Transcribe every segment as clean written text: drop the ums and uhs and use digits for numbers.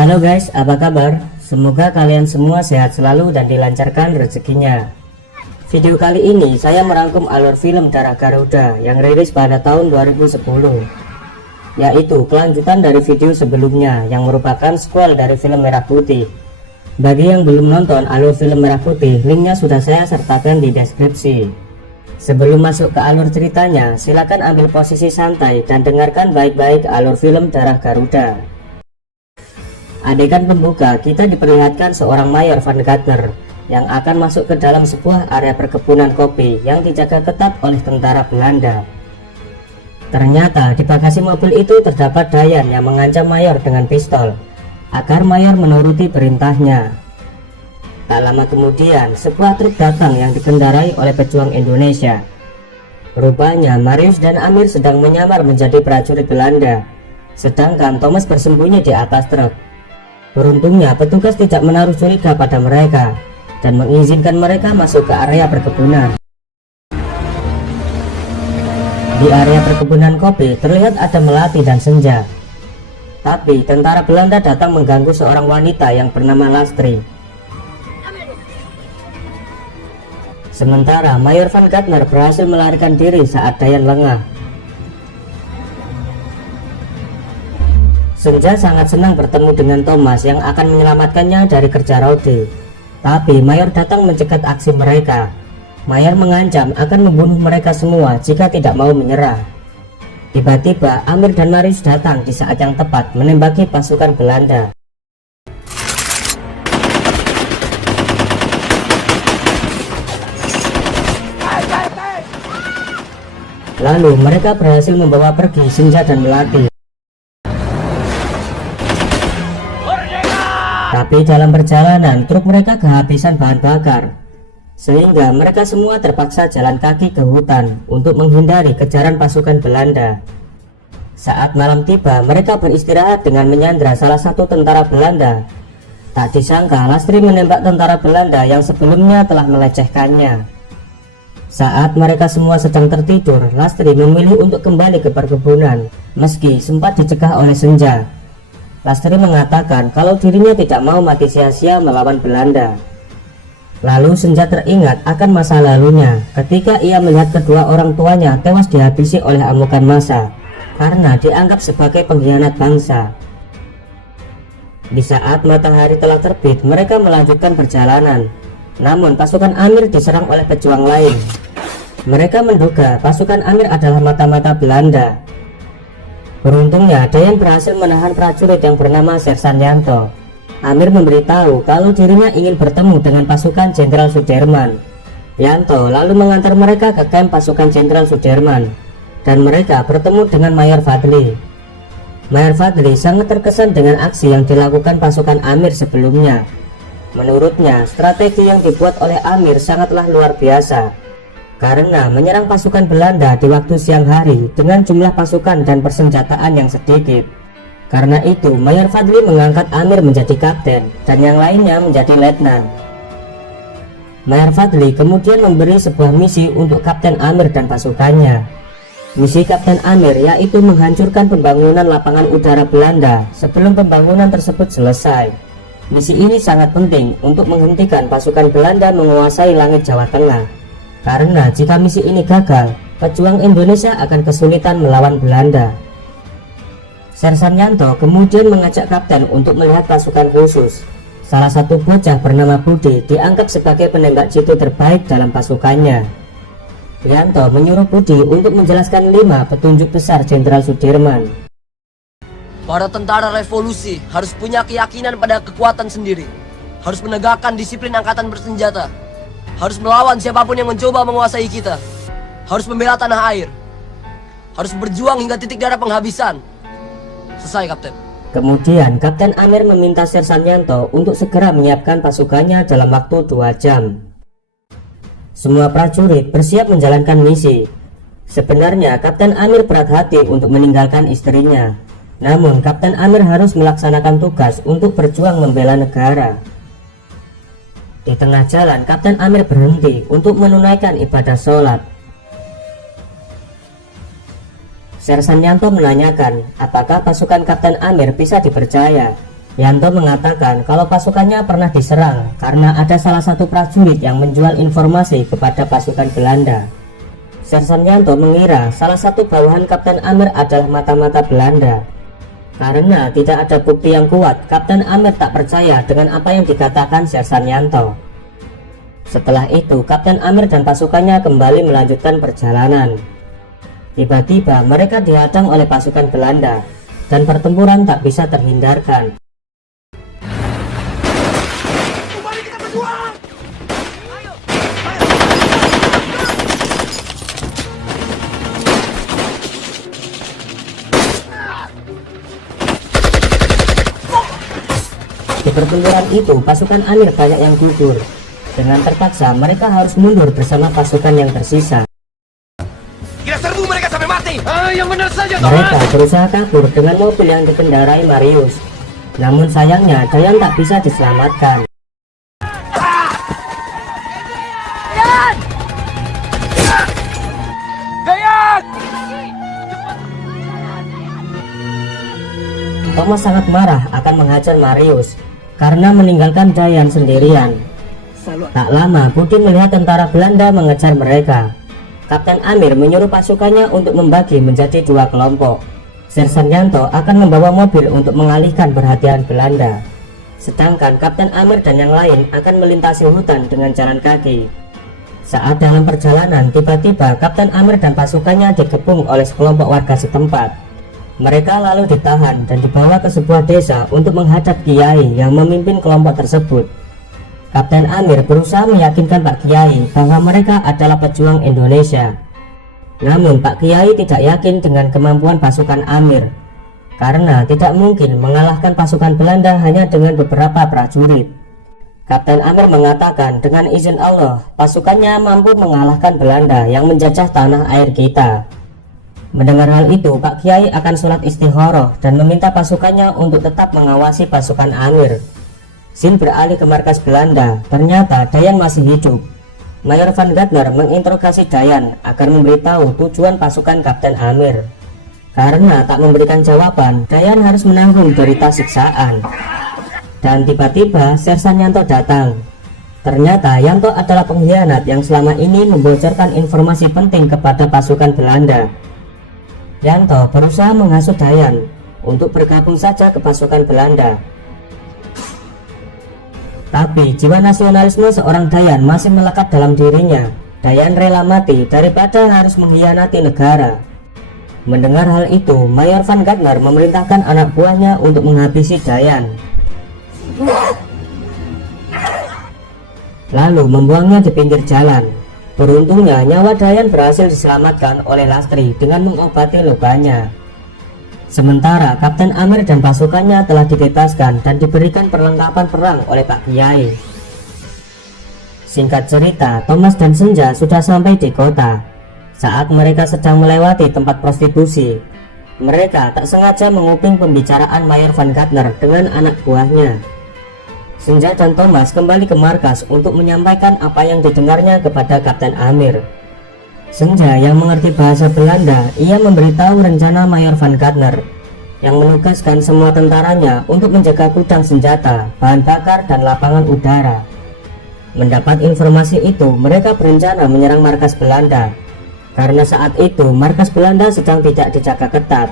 Halo guys, apa kabar? Semoga kalian semua sehat selalu dan dilancarkan rezekinya. Video kali ini saya merangkum alur film Darah Garuda yang rilis pada tahun 2010, yaitu kelanjutan dari video sebelumnya yang merupakan sequel dari film Merah Putih. Bagi yang belum nonton alur film Merah Putih, linknya sudah saya sertakan di deskripsi. Sebelum masuk ke alur ceritanya, silakan ambil posisi santai dan dengarkan baik-baik alur film Darah Garuda. Adegan pembuka, kita diperlihatkan seorang Mayor Van Gardner yang akan masuk ke dalam sebuah area perkebunan kopi yang dijaga ketat oleh tentara Belanda. Ternyata di bagasi mobil itu terdapat Dayan yang mengancam Mayor dengan pistol agar Mayor menuruti perintahnya. Tak lama kemudian, sebuah truk datang yang dikendarai oleh pejuang Indonesia. Rupanya Marius dan Amir sedang menyamar menjadi prajurit Belanda, sedangkan Thomas bersembunyi di atas truk. Beruntungnya petugas tidak menaruh curiga pada mereka dan mengizinkan mereka masuk ke area perkebunan. Di area perkebunan kopi terlihat ada Melati dan Senja. Tapi tentara Belanda datang mengganggu seorang wanita yang bernama Lastri. Sementara Mayor Van Gardner berhasil melarikan diri saat Dayan lengah. Senja sangat senang bertemu dengan Thomas yang akan menyelamatkannya dari kerja rodi. Tapi Mayor datang mencegat aksi mereka. Mayor mengancam akan membunuh mereka semua jika tidak mau menyerah. Tiba-tiba Amir dan Marius datang di saat yang tepat menembaki pasukan Belanda. Lalu mereka berhasil membawa pergi Senja dan Melati. Tapi dalam perjalanan truk mereka kehabisan bahan bakar, sehingga mereka semua terpaksa jalan kaki ke hutan untuk menghindari kejaran pasukan Belanda. Saat malam tiba, mereka beristirahat dengan menyandra salah satu tentara Belanda. Tak disangka Lastri menembak tentara Belanda yang sebelumnya telah melecehkannya. Saat mereka semua sedang tertidur, Lastri memilih untuk kembali ke perkebunan meski sempat dicegah oleh Senja. Lastri mengatakan kalau dirinya tidak mau mati sia-sia melawan Belanda. Lalu Senja teringat akan masa lalunya ketika ia melihat kedua orang tuanya tewas dihabisi oleh amukan massa karena dianggap sebagai pengkhianat bangsa. Di saat matahari telah terbit, mereka melanjutkan perjalanan. Namun pasukan Amir diserang oleh pejuang lain. Mereka menduga pasukan Amir adalah mata-mata Belanda. Beruntungnya Dayan berhasil menahan prajurit yang bernama Sersan Yanto. Amir memberitahu kalau dirinya ingin bertemu dengan pasukan Jenderal Sudirman. Yanto lalu mengantar mereka ke kamp pasukan Jenderal Sudirman dan mereka bertemu dengan Mayor Fadli. Mayor Fadli sangat terkesan dengan aksi yang dilakukan pasukan Amir sebelumnya. Menurutnya, strategi yang dibuat oleh Amir sangatlah luar biasa karena menyerang pasukan Belanda di waktu siang hari dengan jumlah pasukan dan persenjataan yang sedikit. Karena itu, Mayor Fadli mengangkat Amir menjadi kapten dan yang lainnya menjadi letnan. Mayor Fadli kemudian memberi sebuah misi untuk Kapten Amir dan pasukannya. Misi Kapten Amir yaitu menghancurkan pembangunan lapangan udara Belanda sebelum pembangunan tersebut selesai. Misi ini sangat penting untuk menghentikan pasukan Belanda menguasai langit Jawa Tengah. Karena jika misi ini gagal, pejuang Indonesia akan kesulitan melawan Belanda. Sersan Yanto kemudian mengajak kapten untuk melihat pasukan khusus. Salah satu bocah bernama Budi dianggap sebagai penembak jitu terbaik dalam pasukannya. Yanto menyuruh Budi untuk menjelaskan 5 petunjuk besar Jenderal Sudirman. Para tentara revolusi harus punya keyakinan pada kekuatan sendiri, harus menegakkan disiplin angkatan bersenjata, harus melawan siapapun yang mencoba menguasai kita, harus membela tanah air, harus berjuang hingga titik darah penghabisan. Selesai, Kapten. Kemudian Kapten Amir meminta Sersan Yanto untuk segera menyiapkan pasukannya dalam waktu 2 jam. Semua prajurit bersiap menjalankan misi. Sebenarnya Kapten Amir berat hati untuk meninggalkan istrinya. Namun Kapten Amir harus melaksanakan tugas untuk berjuang membela negara. Di tengah jalan, Kapten Amir berhenti untuk menunaikan ibadah sholat. Sersan Yanto menanyakan apakah pasukan Kapten Amir bisa dipercaya. Yanto mengatakan kalau pasukannya pernah diserang karena ada salah satu prajurit yang menjual informasi kepada pasukan Belanda. Sersan Yanto mengira salah satu bawahan Kapten Amir adalah mata-mata Belanda. Karena tidak ada bukti yang kuat, Kapten Amir tak percaya dengan apa yang dikatakan Sersan Yanto. Setelah itu, Kapten Amir dan pasukannya kembali melanjutkan perjalanan. Tiba-tiba mereka dihadang oleh pasukan Belanda dan pertempuran tak bisa terhindarkan. Di pertempuran itu, pasukan Amir banyak yang gugur. Dengan terpaksa, mereka harus mundur bersama pasukan yang tersisa. Kita serbu mereka sampai mati. Yang benar saja, Mereka berusaha kabur dengan mobil yang dikendarai Marius. Namun sayangnya, Dayan tak bisa diselamatkan. Dayan! Thomas sangat marah akan menghajar Marius karena meninggalkan Dayan sendirian. Tak lama, Budi melihat tentara Belanda mengejar mereka. Kapten Amir menyuruh pasukannya untuk membagi menjadi dua kelompok. Sersan Yanto akan membawa mobil untuk mengalihkan perhatian Belanda. Sedangkan Kapten Amir dan yang lain akan melintasi hutan dengan jalan kaki. Saat dalam perjalanan, tiba-tiba Kapten Amir dan pasukannya dikepung oleh sekelompok warga setempat. Mereka lalu ditahan dan dibawa ke sebuah desa untuk menghadap Kiai yang memimpin kelompok tersebut. Kapten Amir berusaha meyakinkan Pak Kiai bahwa mereka adalah pejuang Indonesia. Namun Pak Kiai tidak yakin dengan kemampuan pasukan Amir, karena tidak mungkin mengalahkan pasukan Belanda hanya dengan beberapa prajurit. Kapten Amir mengatakan dengan izin Allah, pasukannya mampu mengalahkan Belanda yang menjajah tanah air kita. Mendengar hal itu, Pak Kiai akan sholat istikharah dan meminta pasukannya untuk tetap mengawasi pasukan Amir. Sin beralih ke markas Belanda. Ternyata Dayan masih hidup. Mayor Van Gardner menginterogasi Dayan agar memberitahu tujuan pasukan Kapten Amir. Karena tak memberikan jawaban, Dayan harus menanggung derita siksaan. Dan tiba-tiba Sersan Yanto datang. Ternyata Yanto adalah pengkhianat yang selama ini membocorkan informasi penting kepada pasukan Belanda. Yanto berusaha menghasut Dayan untuk bergabung saja ke pasukan Belanda. Tapi jiwa nasionalisme seorang Dayan masih melekat dalam dirinya. Dayan rela mati daripada harus mengkhianati negara. Mendengar hal itu, Mayor Van Gardner memerintahkan anak buahnya untuk menghabisi Dayan, lalu membuangnya di pinggir jalan. Beruntungnya nyawa Dayan berhasil diselamatkan oleh Lastri dengan mengobati lukanya. Sementara Kapten Amir dan pasukannya telah dibebaskan dan diberikan perlengkapan perang oleh Pak Kiai. Singkat cerita, Thomas dan Senja sudah sampai di kota. Saat mereka sedang melewati tempat prostitusi, mereka tak sengaja menguping pembicaraan Mayor Van Gardner dengan anak buahnya. Senja dan Thomas kembali ke markas untuk menyampaikan apa yang didengarnya kepada Kapten Amir. Senja yang mengerti bahasa Belanda, ia memberitahu rencana Mayor Van Gardner yang menugaskan semua tentaranya untuk menjaga gudang senjata, bahan bakar, dan lapangan udara. Mendapat informasi itu, mereka berencana menyerang markas Belanda. Karena saat itu, markas Belanda sedang tidak dijaga ketat.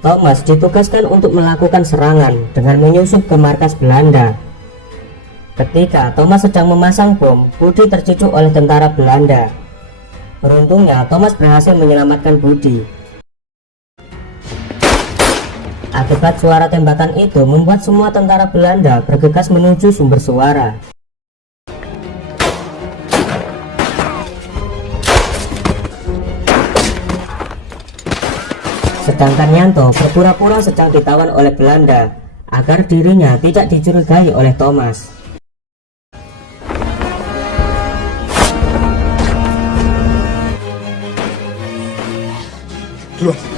Thomas ditugaskan untuk melakukan serangan dengan menyusup ke markas Belanda. Ketika Thomas sedang memasang bom, Budi tercucuk oleh tentara Belanda. Beruntungnya, Thomas berhasil menyelamatkan Budi. Akibat suara tembakan itu membuat semua tentara Belanda bergegas menuju sumber suara. Sedangkan Yanto berpura-pura sedang ditawan oleh Belanda agar dirinya tidak dicurigai oleh Thomas.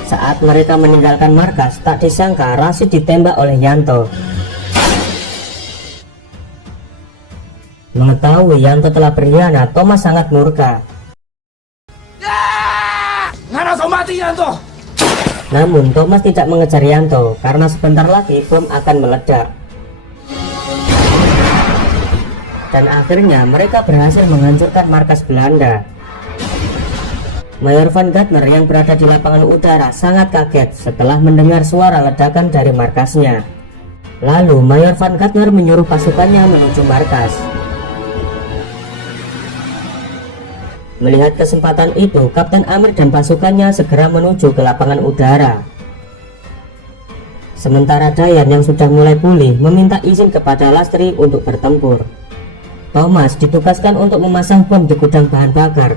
Saat mereka meninggalkan markas, tak disangka Rashid ditembak oleh Yanto. Mengetahui Yanto telah berkhianat, Thomas sangat murka. Ngana kau mati, Yanto? Namun Thomas tidak mengejar Yanto karena sebentar lagi bom akan meledak. Dan akhirnya mereka berhasil menghancurkan markas Belanda. Mayor Van Gardner yang berada di lapangan udara sangat kaget setelah mendengar suara ledakan dari markasnya. Lalu Mayor Van Gardner menyuruh pasukannya menuju markas. Melihat kesempatan itu, Kapten Amir dan pasukannya segera menuju ke lapangan udara. Sementara Dayan yang sudah mulai pulih meminta izin kepada Lastri untuk bertempur. Thomas ditugaskan untuk memasang bom di gudang bahan bakar,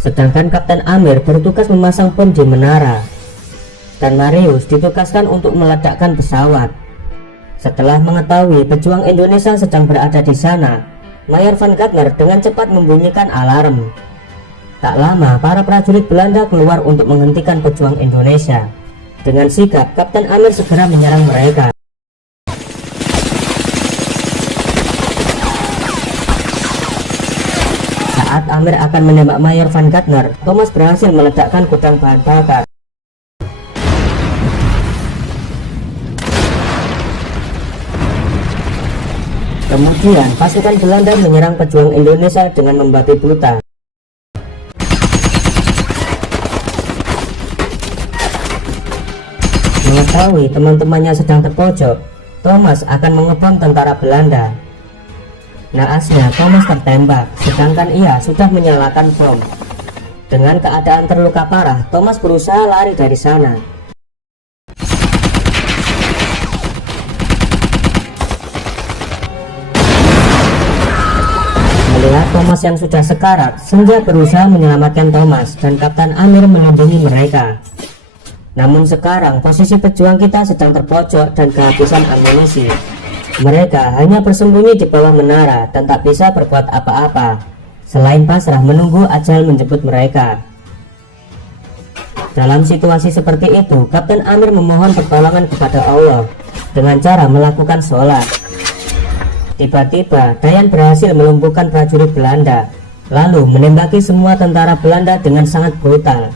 sedangkan Kapten Amir bertugas memasang bom di menara, dan Marius ditugaskan untuk meledakkan pesawat. Setelah mengetahui pejuang Indonesia sedang berada di sana, Mayor Van Gardner dengan cepat membunyikan alarm. Tak lama, para prajurit Belanda keluar untuk menghentikan pejuang Indonesia. Dengan sigap, Kapten Amir segera menyerang mereka. Saat Amir akan menembak Mayor Van Gardner, Thomas berhasil meledakkan gudang bahan bakar. Kemudian pasukan Belanda menyerang pejuang Indonesia dengan membabi buta. Mengetahui teman-temannya sedang terpojok, Thomas akan mengebom tentara Belanda. Naasnya Thomas tertembak, sedangkan ia sudah menyalakan bom. Dengan keadaan terluka parah, Thomas berusaha lari dari sana. Melihat Thomas yang sudah sekarat, Senja berusaha menyelamatkan Thomas dan Kapten Amir melindungi mereka. Namun sekarang posisi pejuang kita sedang terpojok dan kehabisan amunisi. Mereka hanya bersembunyi di bawah menara dan tak bisa berbuat apa-apa selain pasrah menunggu ajal menjemput mereka. Dalam situasi seperti itu, Kapten Amir memohon pertolongan kepada Allah dengan cara melakukan sholat. Tiba-tiba Dayan berhasil melumpuhkan prajurit Belanda, lalu menembaki semua tentara Belanda dengan sangat brutal.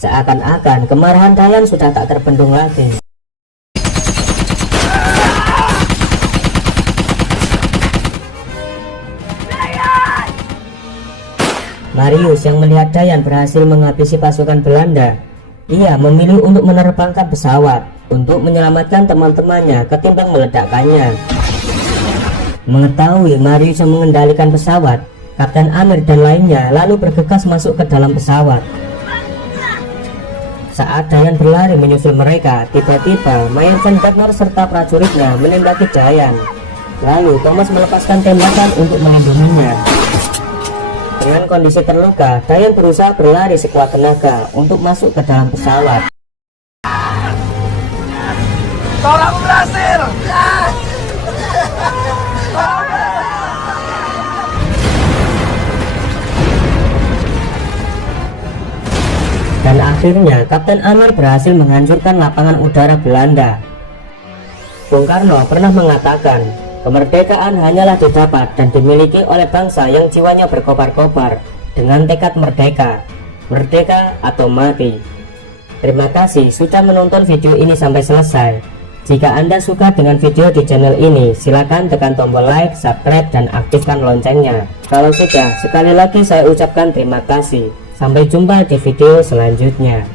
Seakan-akan kemarahan Dayan sudah tak terbendung lagi. Marius yang melihat Dayan berhasil menghabisi pasukan Belanda, ia memilih untuk menerbangkan pesawat untuk menyelamatkan teman-temannya ketimbang meledakkannya. Mengetahui Marius yang mengendalikan pesawat, Kapten Amir dan lainnya lalu bergegas masuk ke dalam pesawat. Saat Dayan berlari menyusul mereka, tiba-tiba Mayor Van Gardner serta prajuritnya menembaki Dayan. Lalu Thomas melepaskan tembakan untuk melindunginya. Dengan kondisi terluka, Dayan berusaha berlari sekuat tenaga untuk masuk ke dalam pesawat. Tolong berhasil! Dan akhirnya Kapten Amir berhasil menghancurkan lapangan udara Belanda. Bung Karno pernah mengatakan, kemerdekaan hanyalah didapat dan dimiliki oleh bangsa yang jiwanya berkobar-kobar dengan tekad merdeka, merdeka atau mati. Terima kasih sudah menonton video ini sampai selesai. Jika Anda suka dengan video di channel ini, silakan tekan tombol like, subscribe, dan aktifkan loncengnya. Kalau sudah, sekali lagi saya ucapkan terima kasih. Sampai jumpa di video selanjutnya.